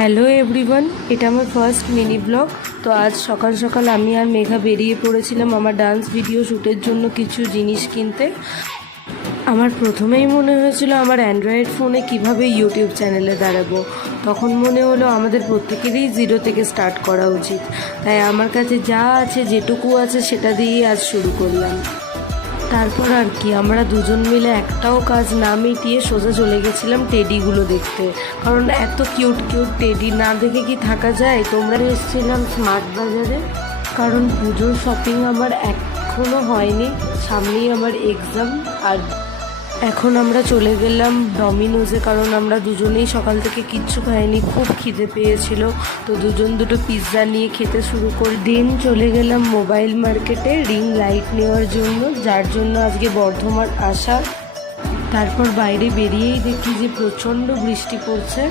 Hello everyone, এটা আমার first mini blog. তো আজ সকাল সকাল আমি আর মেঘা বেরিয়ে পড়েছিলাম আমার ডান্স ভিডিও শ্যুটের জন্য কিছু জিনিস কিনতে। আমার প্রথমেই মনে হয়েছিল আমার অ্যান্ড্রয়েড ফোনে কিভাবে ইউটিউব চ্যানেলে দাঁড়াবো। তখন মনে হলো আমাদের প্রত্যেকেরই জিরো থেকে স্টার্ট করা উচিত। তাই আমার কাছে যা আছে, যেটুকু আছে সেটা দিয়েই আজ শুরু করলাম। তারপর আর কি, আমরা দুজন মিলে একটাও কাজ না মিটিয়ে সোজা চলে গেছিলাম টেডিগুলো দেখতে। কারণ এত কিউট কিউট টেডি না দেখে কি থাকা যায়। তোমরা এসেছিলাম স্মার্ট বাজারে, কারণ পুজোর শপিং আমার এখনও হয়নি। সামনেই আমার এক্সাম। আর এখন আমরা চলে গেলাম ডমিনোজে, কারণ আমরা দুজনেই সকাল থেকে কিচ্ছু খাইনি, খুব খিদে পেয়েছিল। তো দুটো পিৎজা নিয়ে খেতে শুরু করি। দিন চলে গেলাম মোবাইল মার্কেটে রিং লাইট নেওয়ার জন্য, যার জন্য আজকে বর্ধমান আসা। তারপর বাইরে বেরিয়েই দেখি যে প্রচণ্ড বৃষ্টি পড়ছে।